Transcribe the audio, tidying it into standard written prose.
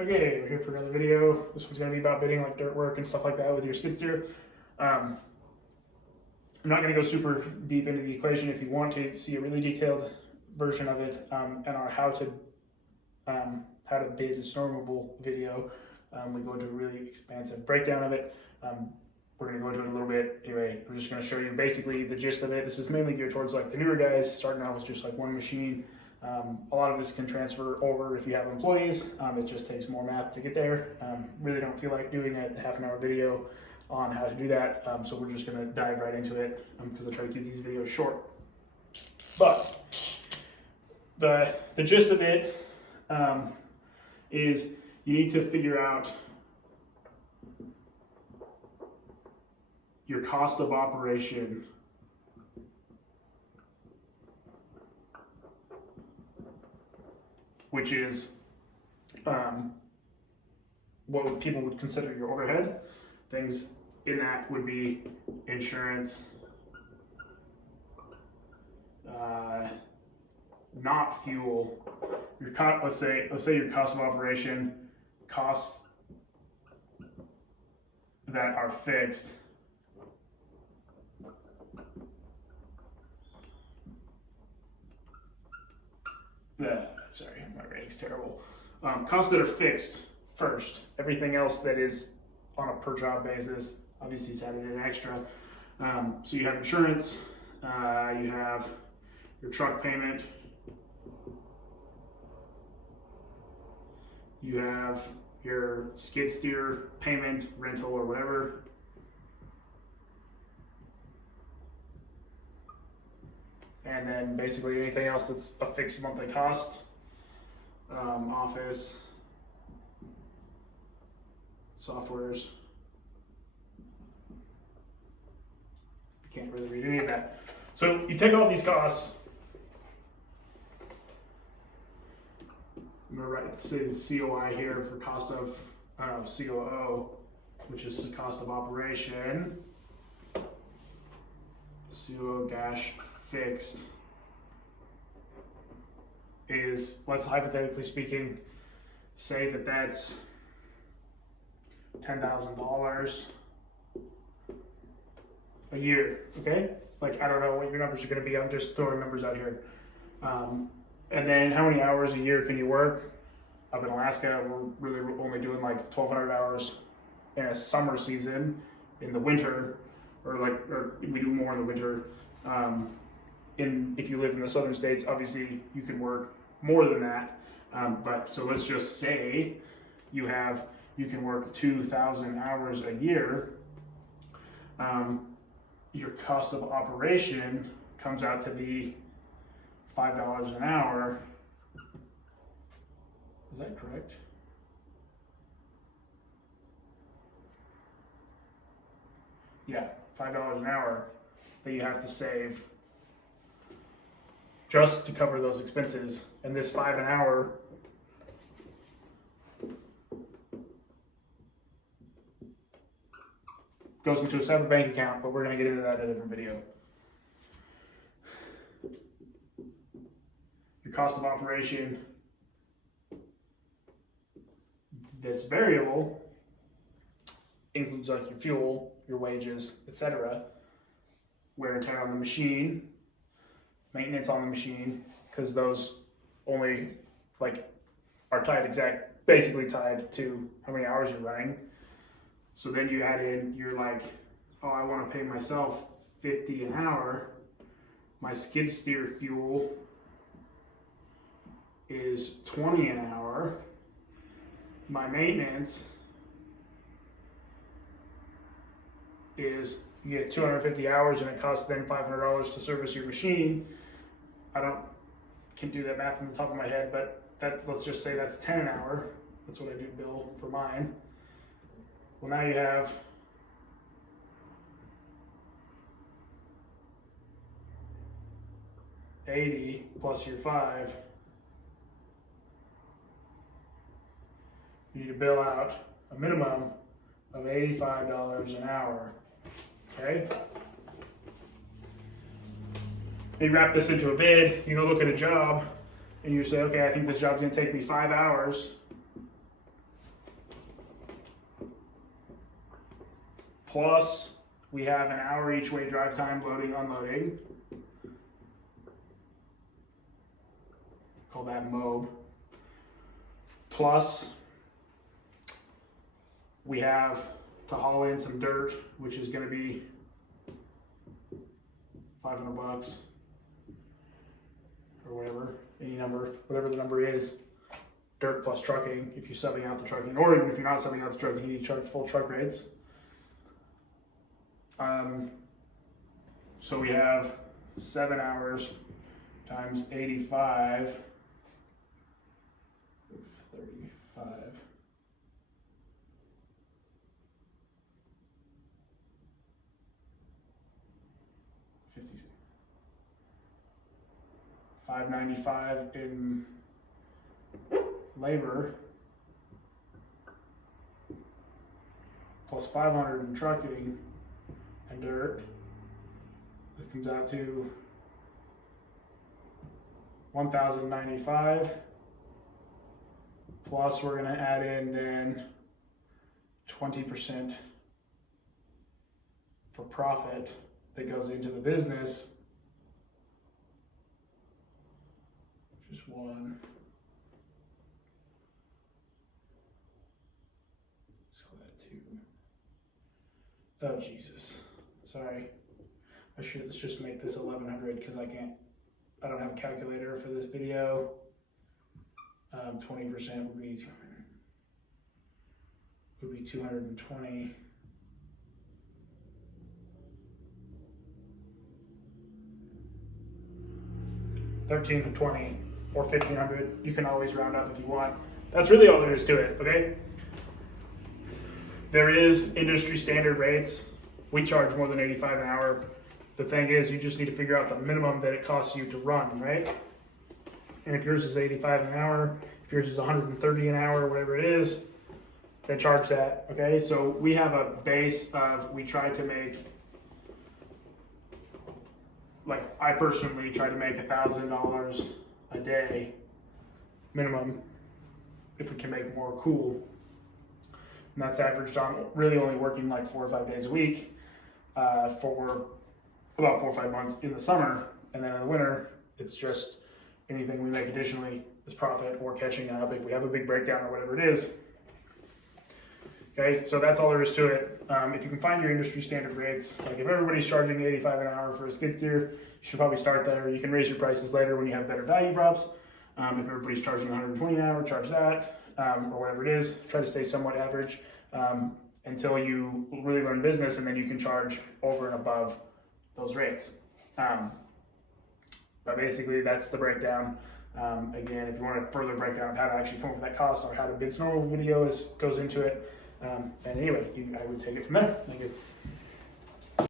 Okay, we're here for another video. This one's going to be about bidding like dirt work and stuff like that with your skid steer. I'm not going to go super deep into the equation. If you want to see a really detailed version of it and our how to bid snowremoval video, we go into a really expansive breakdown of it. We're going to go into it a little bit. Anyway, we're just going to show you basically the gist of it. This is mainly geared towards like the newer guys starting out with just like one machine. A lot of this can transfer over if you have employees. It just takes more math to get there. Really don't feel like doing a half-an-hour video on how to do that, so we're just going to dive right into it because I try to keep these videos short. But the gist of it is you need to figure out your cost of operation which is what people would consider your overhead. Things in that would be insurance, not fuel. Your let's say your cost of operation, costs that are fixed. Sorry, my rating's terrible. Costs that are fixed first. Everything else that is on a per job basis, obviously it's added in extra. So you have insurance, you have your truck payment, you have your skid steer payment, rental or whatever. And then basically anything else that's a fixed monthly cost. Office, softwares. You can't really read any of that. So you take all these costs. I'm going to write, say the COI here for cost of COO, which is the cost of operation. COO dash fixed is, let's hypothetically speaking, say that that's $10,000 a year, okay? Like, I don't know what your numbers are gonna be, I'm just throwing numbers out here. And then how many hours a year can you work? Up in Alaska, we're really only doing like 1,200 hours in a summer season. In the winter, or we do more in the winter. If you live in the southern states, obviously you can work more than that. But so let's just say you can work 2,000 hours a year. Your cost of operation comes out to be $5 an hour. Is that correct? Yeah, $5 an hour that you have to save just to cover those expenses. And this $5 an hour goes into a separate bank account, but we're going to get into that in a different video. Your cost of operation that's variable includes like your fuel, your wages, etc., wear and tear on the machine, maintenance on the machine, because those only are basically tied to how many hours you're running. So then you add in, you're like, oh, I want to pay myself $50 an hour. My skid steer fuel is $20 an hour. My maintenance is, you get 250 hours and it costs then $500 to service your machine. Can't do that math from the top of my head, but let's just say that's 10 an hour. That's what I do bill for mine. Well, now you have $80 plus your 5. You need to bill out a minimum of $85 an hour. Okay? You wrap this into a bid, you go look at a job, and you say, okay, I think this job's gonna take me 5 hours. plus we have an hour each way drive time, loading, unloading. Call that MOB. Plus we have to haul in some dirt, which is going to be $500 or whatever, any number, whatever the number is. Dirt plus trucking, if you're subbing out the trucking, or even if you're not subbing out the trucking, you need to charge full truck rates. So we have 7 hours times 85, 35, 50, 595 in labor, plus 500 in trucking and dirt. It comes out to 1,095. Plus we're gonna add in then 20% for profit that goes into the business. Just one. So that two. Oh Jesus, sorry. Let's just make this 1,100 because I don't have a calculator for this video. 20% would be 220. $1,320 to 20 or 1,500. You can always round up if you want. That's really all there is to it, okay? There is industry standard rates. We charge more than $85 an hour. The thing is, you just need to figure out the minimum that it costs you to run, right? And if yours is $85 an hour, if yours is $130 an hour, whatever it is, then charge that, okay? So we have a base of, we try to make, like I personally try to make $1,000 a day minimum. If we can make more, cool. And that's averaged on really only working like 4 or 5 days a week for about 4 or 5 months in the summer. And then in the winter, it's just anything we make additionally is profit or catching up if we have a big breakdown or whatever it is. Okay, so that's all there is to it. If you can find your industry standard rates, like if everybody's charging $85 an hour for a skid steer, you should probably start there. You can raise your prices later when you have better value props. If everybody's charging $120 an hour, charge that, or whatever it is. Try to stay somewhat average until you really learn business, and then you can charge over and above those rates. But basically, that's the breakdown. Again, if you want a further breakdown of how to actually come up with that cost or how to bid snow video goes into it. And anyway, I would take it from there. Thank you.